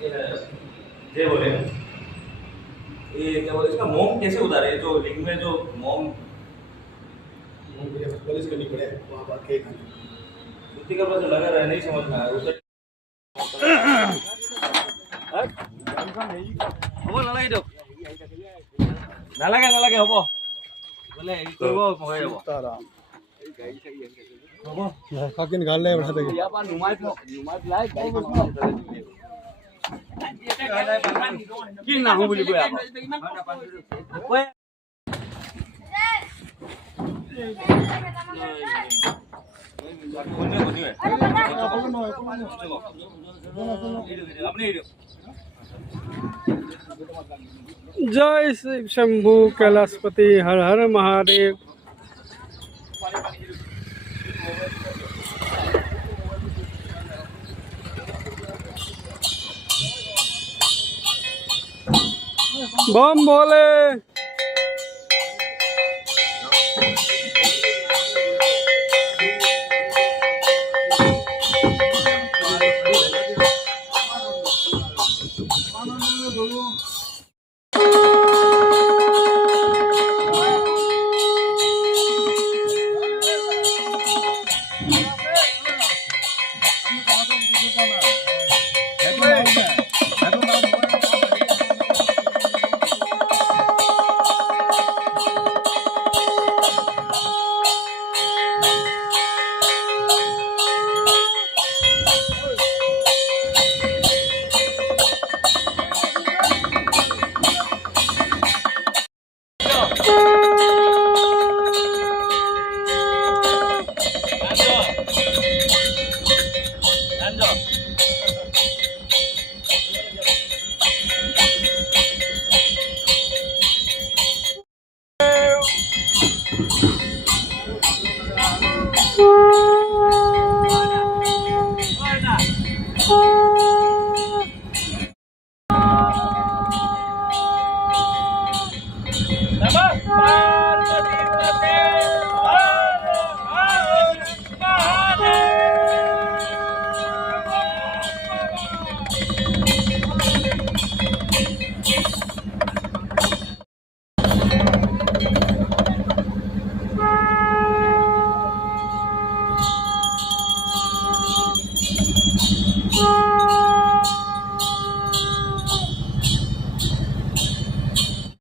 जय बोले ये क्या बोले इसका मोम कैसे उतारे जो लिंग में जो मोम पॉलिश करनी पड़े वहाँ पर केक छुट्टी का पता लगा रहा है नहीं समझ में आ रहा হ'ব নালাগে দিয়ক নালাগে হ'ব বোলে হেৰি কৰিব হৈ যাব হ'ব काके निकाल ले बढ़ा देंगे ইয়াৰ পৰা নুমাই পেলাই কি নাহো বুলি কয় আকৌ जय शिव शंभू कैलाशपति हर हर महादेव। बम बोले